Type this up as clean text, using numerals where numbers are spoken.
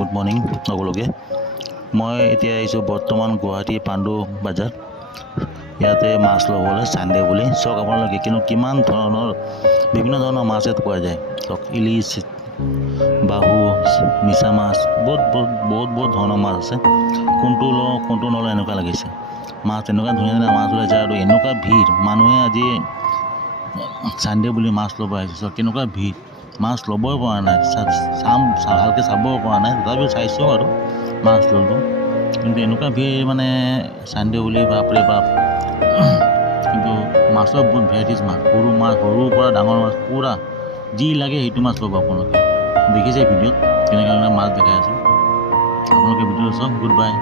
Good morning সকলোকে। মই এতিয়া আহিছোঁ বৰ্তমান গুৱাহাটী পাণ্ডু বজাৰ। ইয়াতে মাছ ল'বলৈ চানডে বুলি চাওক আপোনালোকে কিমান ধৰণৰ বিভিন্ন ধৰণৰ মাছ ইয়াত পোৱা যায়। চাওক ইলিচ, বাহু, মিছা মাছ, বহুত ধৰণৰ মাছ আছে। কোনটো লওঁ কোনটো নলওঁ এনেকুৱা লাগিছে। মাছ এনেকুৱা ধুনীয়া ধুনীয়া মাছ ওলাইছে আৰু এনেকুৱা ভিৰ, মানুহে আজি চানডে বুলি মাছ ল'ব আহিছে। চাওক কেনেকুৱা ভিৰ, মাছ ল'বই পৰা নাই, ভালকৈ চাব পৰা নাই। তথাপিও চাইছোঁ আৰু মাছ ল'লোঁ, কিন্তু এনেকুৱা ভিৰ মানে চানডে বুলি বাপৰে বাপ। কিন্তু মাছৰ বহুত ভেৰাইটিজ মাছ, সৰুৰ পৰা ডাঙৰ মাছ পূৰা যি লাগে সেইটো মাছ পাব আপোনালোকে। দেখিছে ভিডিঅ'ত কেনেকৈ মাছ দেখাই আছোঁ। আপোনালোকে ভিডিঅ'টো চাওক। Good bye.